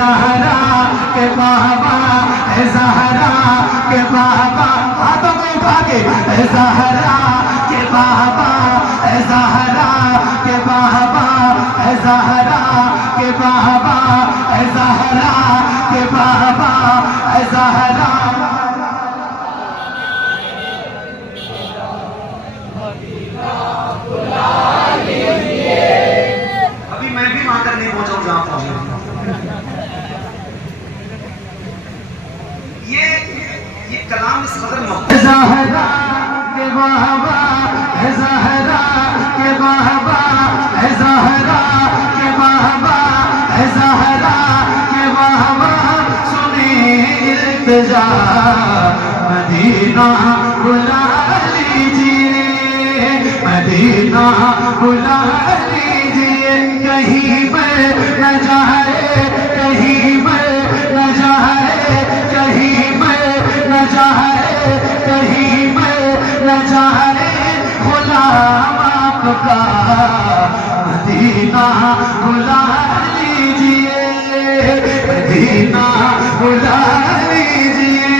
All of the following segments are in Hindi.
ज़हरा के बाबा, ज़हरा के बाबा, हाथों को उठा के ज़हरा के बाबा, ज़हरा के बाबा, ज़हरा के बाबा, ज़हरा के बाबा, ज़हरा। अभी मैं भी वहां तक नहीं पहुंचा हूं जहां पहुंचा। ये कलाम इस कदर ज़हरा के बाबा, ज़हरा के बाबा, ज़हरा के बाबा, ज़हरा के बाबा, सुने इल्तिजा मदीना बुला लीजिए, मदीना बुला लीजिए। कहीं पर न जाए, कहीं पर न जाए, कहीं पर न जाए, कहीं पर न जाए गुलाम आपका, मदीना बुला लीजिए, मदीना बुला लीजिए,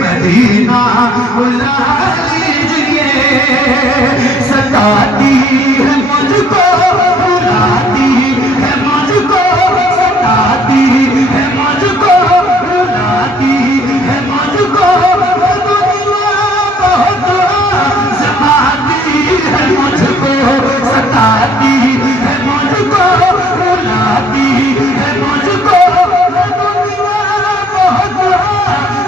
मदीना बुला लीजिए। सताती है मुझको, रुलाती है मुझको, सताती है मुझको, रुलाती है मुझको, दुनिया बहुत जमाती है मुझको, सताती है मुझको, रुलाती है मुझको, दुनिया बहुत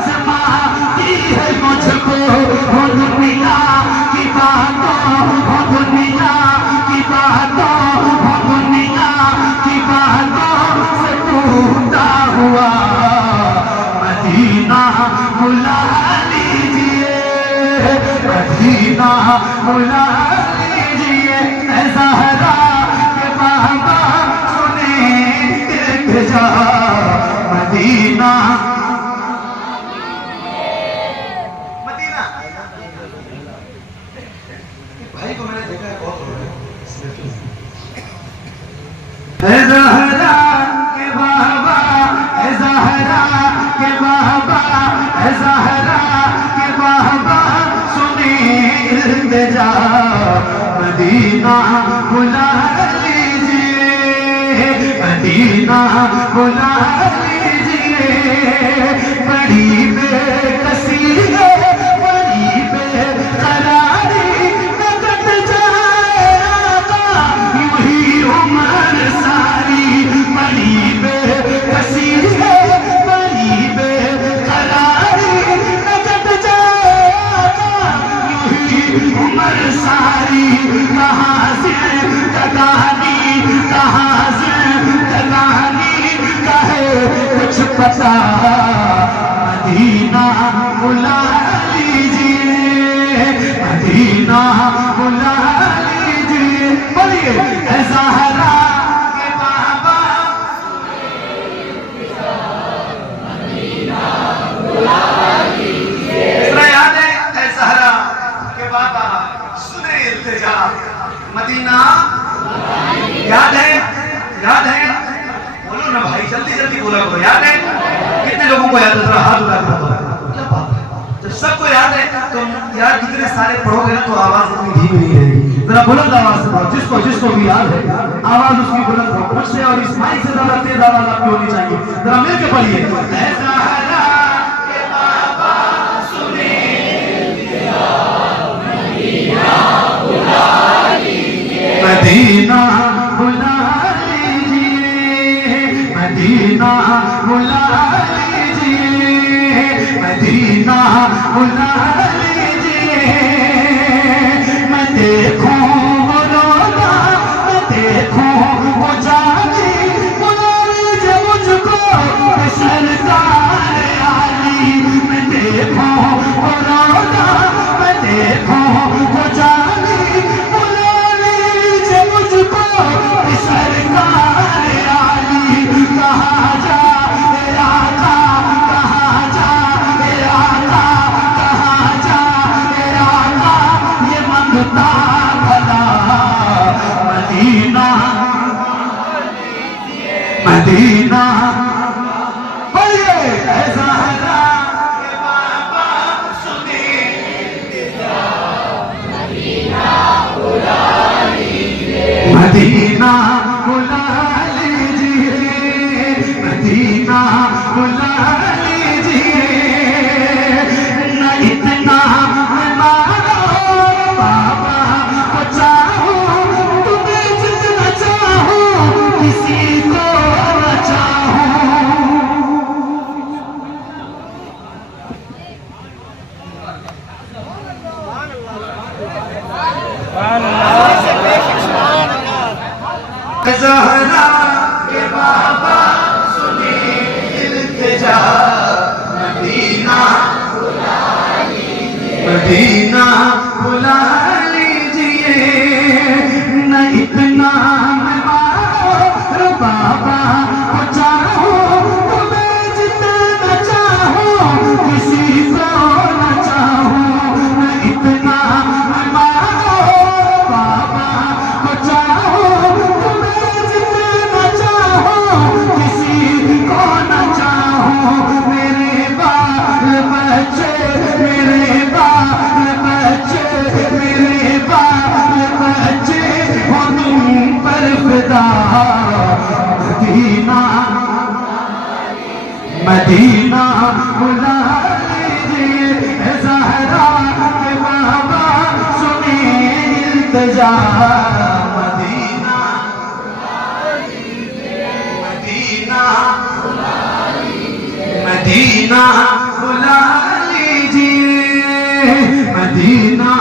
जमाती है मुझको। हो दुनिया की बातों, हो दुनिया की बातों, हो दुनिया की बातों से टूटा हुआ, मदीना बुला लीजिए, मदीना बुला लीजिए। ज़हरा के बाबा सुने इल्तिजा मदीना, मदीना। भाई को मैंने देखा है बहुत ज़हरा के बाबा, ज़हरा के बाबा, ज़हरा के बाबा सुने इल्तिजा मदीना बुला लीजिए, मदीना बुला लीजिए। बड़ी बेकसी है, बड़ी बेकरारी, न कट जाए आका यूं ही उम्र सारी। बड़ी बेकसी है, बड़ी बेकरारी, न कट जाए आका यूं ही उम्र सारी। कहाँ से कहानी, कहाँ से कहानी कहे कुछ पता, मदीना बुला लीजिए, मदीना बुला लीजिए। बोलिए ज़हरा के बाबा, मदीना बुला लीजिए। याद है ज़हरा के बाबा सुने इल्तिजा मदीना, याद है, याद है? बोलो ना भाई, जल्दी जल्दी बोला करो। याद है? कितने लोगों को याद है? जरा हाथ उठा के बताओ। क्या बात है? जब सबको याद है तो यार कितने सारे पढ़ोगे ना तो आवाज इतनी धीमी नहीं रहेगी। जरा बुलंद आवाज से बोलो, जिसको जिसको भी याद है आवाज उसकी बुलंद हो। मुझसे और इस माइक से ज्यादा तेज आवाज आपकी होनी चाहिए। जरा मिलके पढ़िए, ज़हरा के बाबा सुने इल्तिजा मदीना बुला लीजिए, मदीना बुला लीजिए, मदीना बुला लीजिए, मदीना बुला लीजिए। मैं देखूं वो रोना, मैं देखूं वो जाली, बुला लीजिए मुझको सरकार आली। मैं देखूं वो रोना, मैं देखूं वो जाली, बुला लीजिए मुझको सरकार आली। कहाँ जा मेरा आका, कहाँ जा मेरा आका, कहाँ जा मेरा आका, ये मंगता भला मदीना मदीना बोलिए ऐसा हरा के बाबा सुने मदीना बुला लीजिए मदीना बुला लीजिए न इतना मारो बाबा को चाहो तुम्हें जितना चाहो किसी को न चाहो ज़हरा के बाबा सुने इल्तिजा मदीना बुला लीजिए मदीना बुला लीजिए न इतना मारो बाबा को चाहो तुम्हें जितना चाहो किसी को न चाहो न इतना मारो बाबा को चाहो किसी को न चाहो मेरे बाल बच्चे हो तुम पर फिदा मदीना मदीना बुला लीजिए ज़हरा के बाबा सुने इल्तिजा मदीना मदीना बुला लीजिए मदीना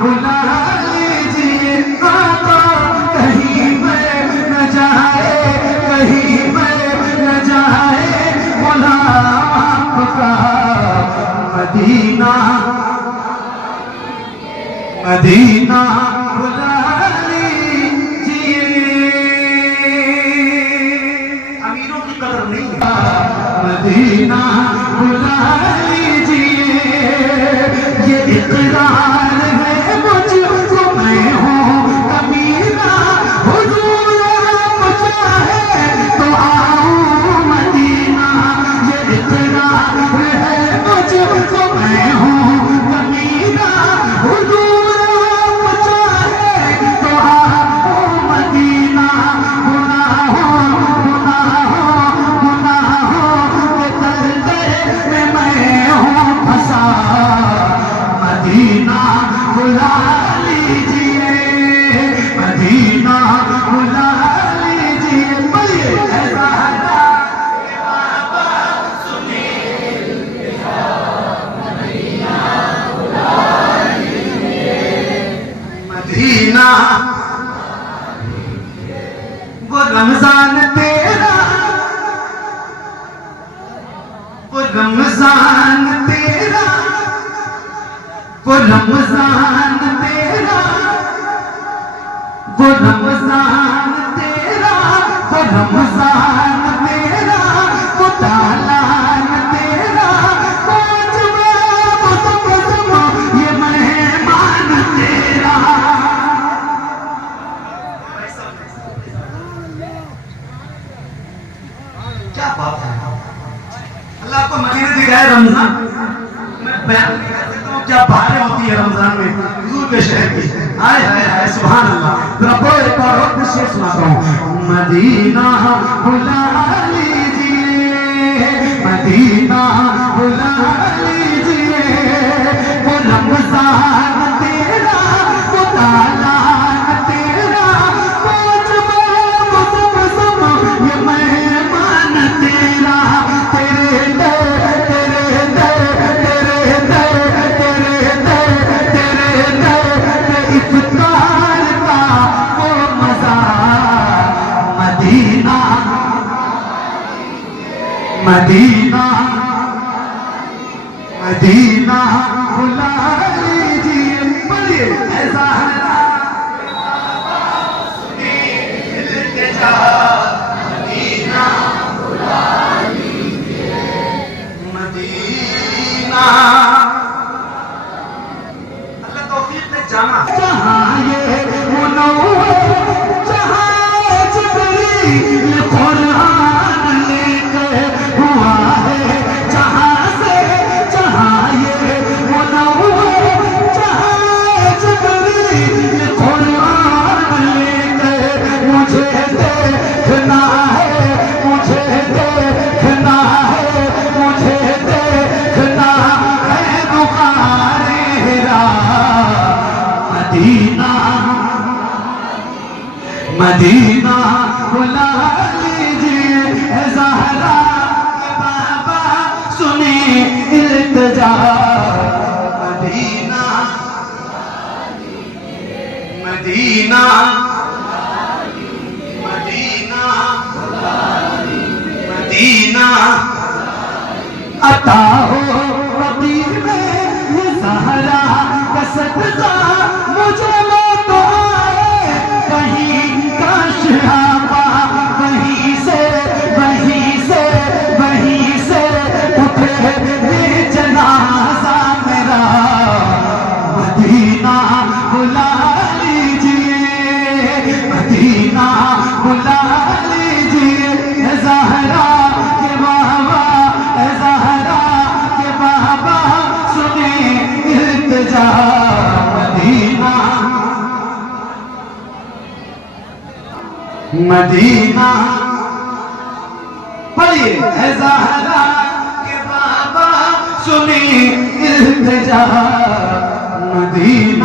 बुला लीजिए बाबा कहीं में न जाए कहीं में न जाए बुला आपका मदीना मदीना बुला लीजिए अमीरों की कदर नहीं मदीना बुला लीजिए ये इकरार है मुझको मैं हूँ कबीरा हुजूर मुझा है तो आऊँ मदीना ये इकरार है मुझको मैं हूँ कबीरा हुजूर मुझा है तो आऊँ मदीना मदीना बुला लीजिए मदीना बुला लीजिए बोलिए ऐसा हरा के बाबा सुने मदीना बुला लीजिए मदीना वो रमजान तेरा वो रमजान तेरा वो रमजान तेरा वो रमजान तेरा वो रमजान तेरा वो तालान तेरा ये मेहमान तेरा क्या बात है अल्लाह आपको मदीना दिखाए रमजान मैं बयान नहीं कर सकता हूँ क्या बातें होती है रमजान में हुजूर के शहर की हाय हाय हाय सुभान अल्लाह जरा बोलो एक बार और कुछ शेर सुनाता हूँ मदीना बुला लीजिए मदीना बुला लीजिए वो रमजान तेरा वो तालान तेरा ये मेहमान तेरा इफ्तार का वो मजा मदीना मदीना मदीना बुला लीजिए बोलिए ऐसा हरा मदीना बुला लीजिए मदीना अल्लाह तौफीक ने जाना जहाँ ये मुनव्वर जहाँ जिब्रील कुरान मदीना बुला लीजिए ज़हरा के बाबा सुने इल्तिजा। मदीना मदीना मदीना मदीना अता हो मदीने ज़हरा का सदका मुझे तो आए कहीं काश आपा वहीं से उठे जनाजा मेरा। मदीना बुला लीजिए मदीना बुला लीजिए ज़हरा के बाबा ज़हरा के बाबा सुने इल्तिजा। मदीना मदीना पढ़िए ज़हरा के बाबा सुने इल्तिजा। मदीना